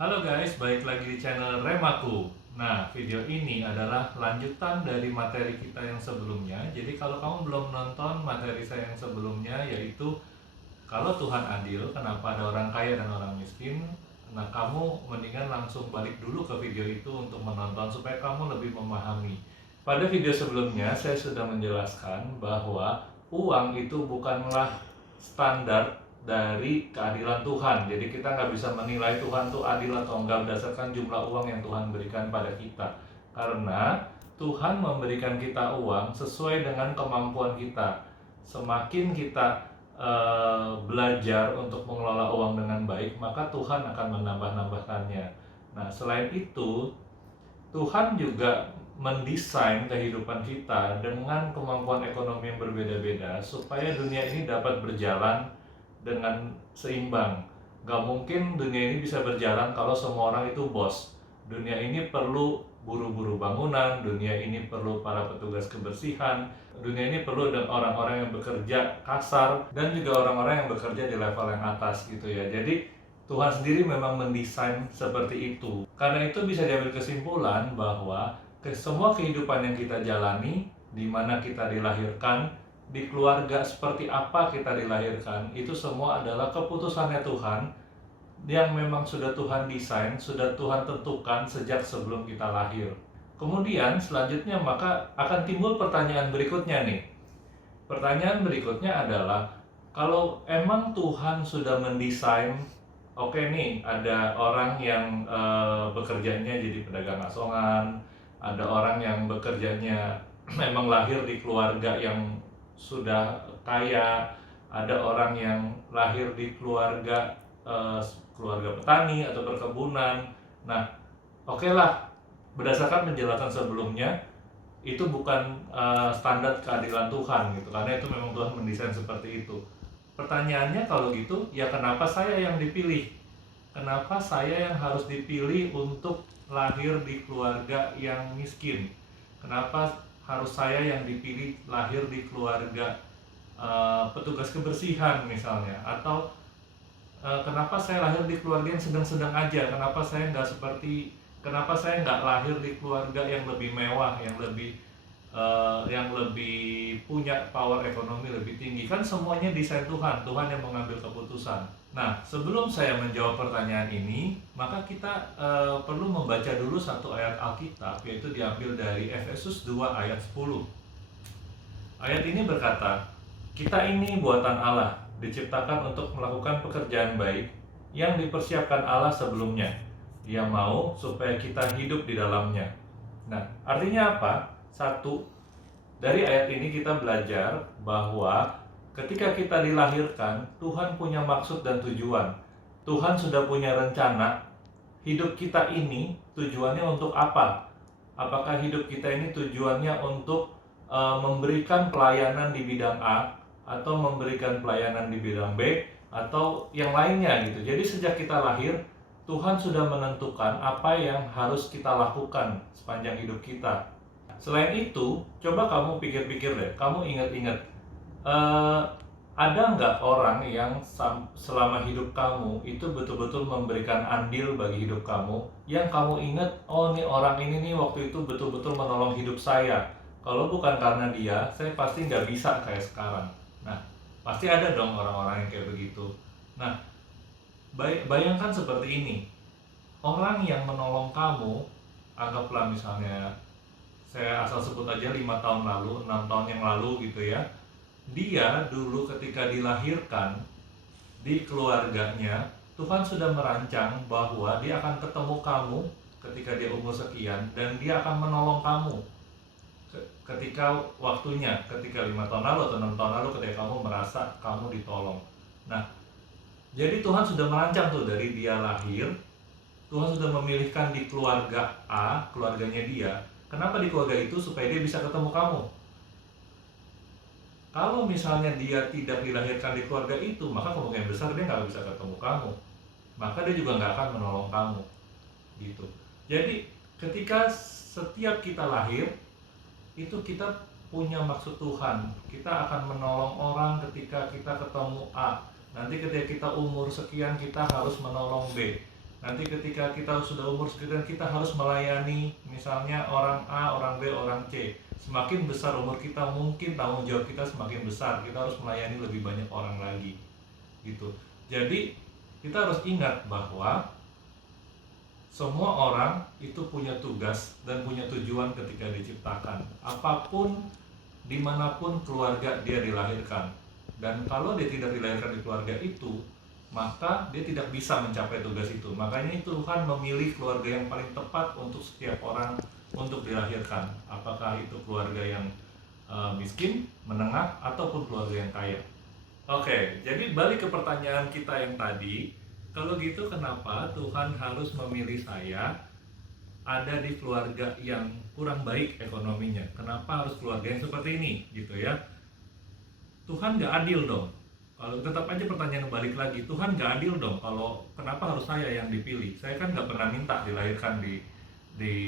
Halo guys, balik lagi di channel Remaku. Nah, video ini adalah lanjutan dari materi kita yang sebelumnya. Jadi kalau kamu belum nonton materi saya yang sebelumnya, yaitu kalau Tuhan adil, kenapa ada orang kaya dan orang miskin? Nah, kamu mendingan langsung balik dulu ke video itu untuk menonton supaya kamu lebih memahami. Pada video sebelumnya, saya sudah menjelaskan bahwa uang itu bukanlah standar dari keadilan Tuhan. Jadi kita nggak bisa menilai Tuhan itu adil atau enggak berdasarkan jumlah uang yang Tuhan berikan pada kita. Karena Tuhan memberikan kita uang sesuai dengan kemampuan kita. Semakin kita belajar untuk mengelola uang dengan baik, maka Tuhan akan menambah-nambahkannya. Nah, selain itu, Tuhan juga mendesain kehidupan kita dengan kemampuan ekonomi yang berbeda-beda supaya dunia ini dapat berjalan dengan seimbang. Gak mungkin dunia ini bisa berjalan kalau semua orang itu bos. Dunia ini perlu buru-buru bangunan, dunia ini perlu para petugas kebersihan, dunia ini perlu orang-orang yang bekerja kasar, dan juga orang-orang yang bekerja di level yang atas gitu ya. Jadi Tuhan sendiri memang mendesain seperti itu. Karena itu bisa diambil kesimpulan bahwa semua kehidupan yang kita jalani, di mana kita dilahirkan, di keluarga seperti apa kita dilahirkan, itu semua adalah keputusannya Tuhan yang memang sudah Tuhan desain, sudah Tuhan tentukan sejak sebelum kita lahir. Kemudian selanjutnya maka akan timbul pertanyaan berikutnya nih. Pertanyaan berikutnya adalah, kalau emang Tuhan sudah mendesain, oke nih, ada orang yang bekerjanya jadi pedagang asongan, ada orang yang bekerjanya memang lahir di keluarga yang sudah kaya, ada orang yang lahir di keluarga petani atau perkebunan. Nah, oke lah, berdasarkan penjelasan sebelumnya, itu bukan standar keadilan Tuhan gitu, karena itu memang Tuhan mendesain seperti itu. Pertanyaannya kalau gitu, ya kenapa saya yang dipilih? Kenapa saya yang harus dipilih untuk lahir di keluarga yang miskin? Kenapa harus saya yang dipilih lahir di keluarga petugas kebersihan misalnya? Atau kenapa saya lahir di keluarga yang sedang-sedang aja? Kenapa saya nggak lahir di keluarga yang lebih mewah, yang lebih punya power ekonomi lebih tinggi? Kan semuanya desain Tuhan, Tuhan yang mengambil keputusan. Nah, sebelum saya menjawab pertanyaan ini, maka kita perlu membaca dulu satu ayat Alkitab, yaitu diambil dari Efesus 2 ayat 10. Ayat ini berkata, "Kita ini buatan Allah, diciptakan untuk melakukan pekerjaan baik yang dipersiapkan Allah sebelumnya. Dia mau supaya kita hidup di dalamnya." Nah, artinya apa? Satu, dari ayat ini kita belajar bahwa ketika kita dilahirkan, Tuhan punya maksud dan tujuan. Tuhan sudah punya rencana hidup kita ini tujuannya untuk apa? Apakah hidup kita ini tujuannya untuk memberikan pelayanan di bidang A, atau memberikan pelayanan di bidang B, atau yang lainnya gitu. Jadi sejak kita lahir, Tuhan sudah menentukan apa yang harus kita lakukan sepanjang hidup kita. Selain itu, coba kamu pikir-pikir deh, kamu ingat-ingat, ada nggak orang yang selama hidup kamu itu betul-betul memberikan andil bagi hidup kamu, yang kamu ingat, oh nih orang ini nih waktu itu betul-betul menolong hidup saya. Kalau bukan karena dia, saya pasti nggak bisa kayak sekarang. Nah, pasti ada dong orang-orang yang kayak begitu. Nah, bayangkan seperti ini. Orang yang menolong kamu, anggaplah misalnya, saya asal sebut aja 5 tahun lalu, 6 tahun yang lalu gitu ya. Dia dulu ketika dilahirkan di keluarganya, Tuhan sudah merancang bahwa dia akan ketemu kamu ketika dia umur sekian, dan dia akan menolong kamu ketika waktunya, ketika 5 tahun lalu atau 6 tahun lalu ketika kamu merasa kamu ditolong. Nah, jadi Tuhan sudah merancang tuh dari dia lahir, Tuhan sudah memilihkan di keluarga A, keluarganya dia. Kenapa di keluarga itu? Supaya dia bisa ketemu kamu. Kalau misalnya dia tidak dilahirkan di keluarga itu, maka kemungkinan besar dia nggak bisa ketemu kamu. Maka dia juga nggak akan menolong kamu. Gitu. Jadi ketika setiap kita lahir, itu kita punya maksud Tuhan. Kita akan menolong orang ketika kita ketemu A. Nanti ketika kita umur sekian, kita harus menolong B. Nanti ketika kita sudah umur sekian, kita harus melayani misalnya orang A, orang B, orang C. Semakin besar umur kita, mungkin tanggung jawab kita semakin besar. Kita harus melayani lebih banyak orang lagi, gitu. Jadi kita harus ingat bahwa semua orang itu punya tugas dan punya tujuan ketika diciptakan. Apapun, dimanapun keluarga dia dilahirkan. Dan kalau dia tidak dilahirkan di keluarga itu, maka dia tidak bisa mencapai tugas itu. Makanya Tuhan memilih keluarga yang paling tepat untuk setiap orang untuk dilahirkan. Apakah itu keluarga yang miskin, menengah, ataupun keluarga yang kaya. Oke, jadi balik ke pertanyaan kita yang tadi. Kalau gitu kenapa Tuhan harus memilih saya ada di keluarga yang kurang baik ekonominya? Kenapa harus keluarga yang seperti ini, gitu ya? Tuhan nggak adil dong. Kalau tetap aja pertanyaan balik lagi, Tuhan nggak adil dong. Kalau kenapa harus saya yang dipilih? Saya kan nggak pernah minta dilahirkan di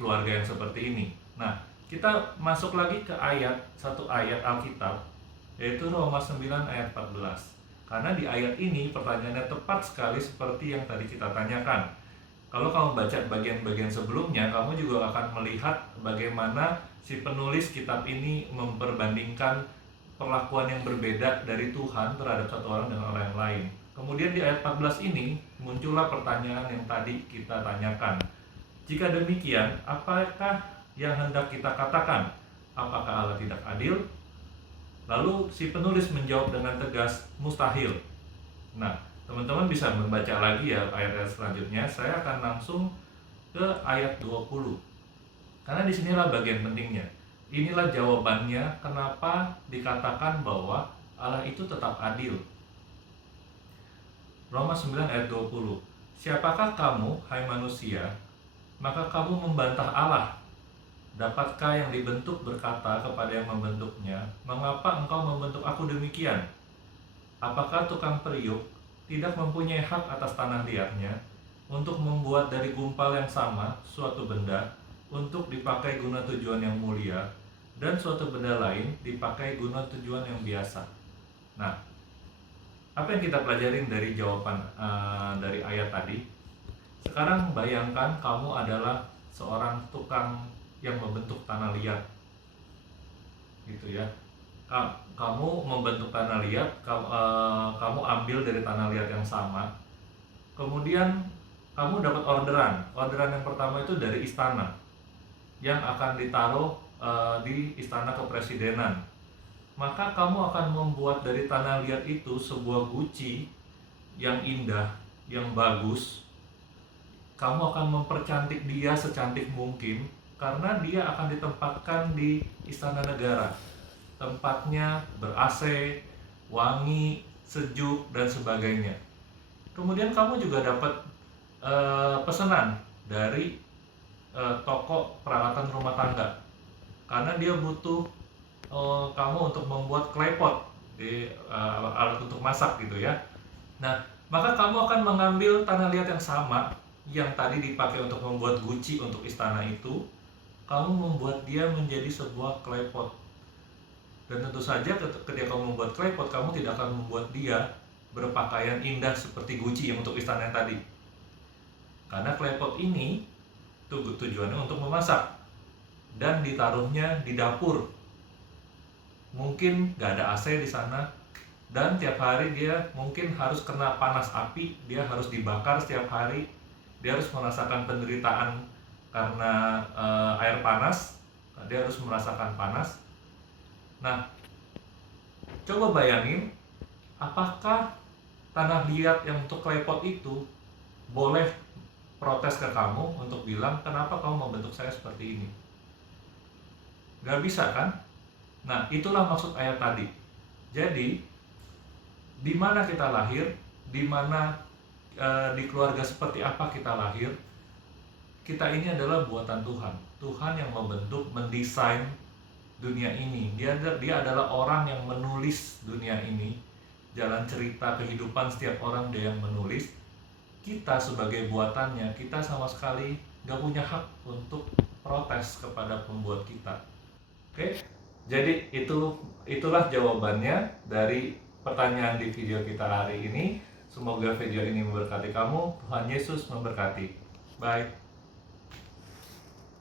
keluarga yang seperti ini. Nah, kita masuk lagi ke satu ayat Alkitab, yaitu Roma 9 ayat 14. Karena di ayat ini pertanyaannya tepat sekali seperti yang tadi kita tanyakan. Kalau kamu baca bagian-bagian sebelumnya, kamu juga akan melihat bagaimana si penulis kitab ini memperbandingkan perlakuan yang berbeda dari Tuhan terhadap satu orang dengan orang yang lain. Kemudian di ayat 14 ini muncullah pertanyaan yang tadi kita tanyakan. Jika demikian, apakah yang hendak kita katakan? Apakah Allah tidak adil? Lalu si penulis menjawab dengan tegas, mustahil. Nah, teman-teman bisa membaca lagi ya ayat-ayat selanjutnya. Saya akan langsung ke ayat 20. Karena disinilah bagian pentingnya. Inilah jawabannya kenapa dikatakan bahwa Allah itu tetap adil. Roma 9 ayat 20. Siapakah kamu, hai manusia, maka kamu membantah Allah? Dapatkah yang dibentuk berkata kepada yang membentuknya, mengapa engkau membentuk aku demikian? Apakah tukang periuk tidak mempunyai hak atas tanah liatnya untuk membuat dari gumpal yang sama suatu benda untuk dipakai guna tujuan yang mulia, dan suatu benda lain dipakai guna tujuan yang biasa? Nah, apa yang kita pelajarin dari jawaban dari ayat tadi? Sekarang bayangkan kamu adalah seorang tukang yang membentuk tanah liat, gitu ya. Kamu membentuk tanah liat, kamu ambil dari tanah liat yang sama, kemudian kamu dapat orderan yang pertama itu dari istana yang akan ditaruh di istana kepresidenan. Maka kamu akan membuat dari tanah liat itu sebuah guci yang indah, yang bagus. Kamu akan mempercantik dia secantik mungkin, karena dia akan ditempatkan di istana negara. Tempatnya ber-AC, wangi, sejuk, dan sebagainya. Kemudian kamu juga dapat pesanan dari toko peralatan rumah tangga, karena dia butuh kamu untuk membuat klepot di alat untuk masak, gitu ya. Nah, maka kamu akan mengambil tanah liat yang sama yang tadi dipakai untuk membuat guci untuk istana itu, kamu membuat dia menjadi sebuah klepot. Dan tentu saja ketika kamu membuat klepot, kamu tidak akan membuat dia berpakaian indah seperti guci yang untuk istana yang tadi. Karena klepot ini tujuannya untuk memasak dan ditaruhnya di dapur. Mungkin gak ada AC di sana, dan tiap hari dia mungkin harus kena panas api, dia harus dibakar setiap hari, dia harus merasakan penderitaan karena air panas, dia harus merasakan panas. Nah, coba bayangin, apakah tanah liat yang untuk klepot itu boleh protes ke kamu untuk bilang, kenapa kamu membentuk saya seperti ini? Gak bisa kan? Nah, itulah maksud ayat tadi. Jadi, di mana kita lahir, di mana di keluarga seperti apa kita lahir, kita ini adalah buatan Tuhan. Tuhan yang membentuk, mendesain dunia ini. Dia adalah orang yang menulis dunia ini. Jalan cerita kehidupan setiap orang dia yang menulis. Kita sebagai buatannya, kita sama sekali gak punya hak untuk protes kepada pembuat kita. Oke? Jadi itulah jawabannya dari pertanyaan di video kita hari ini. Semoga video ini memberkati kamu. Tuhan Yesus memberkati. Bye.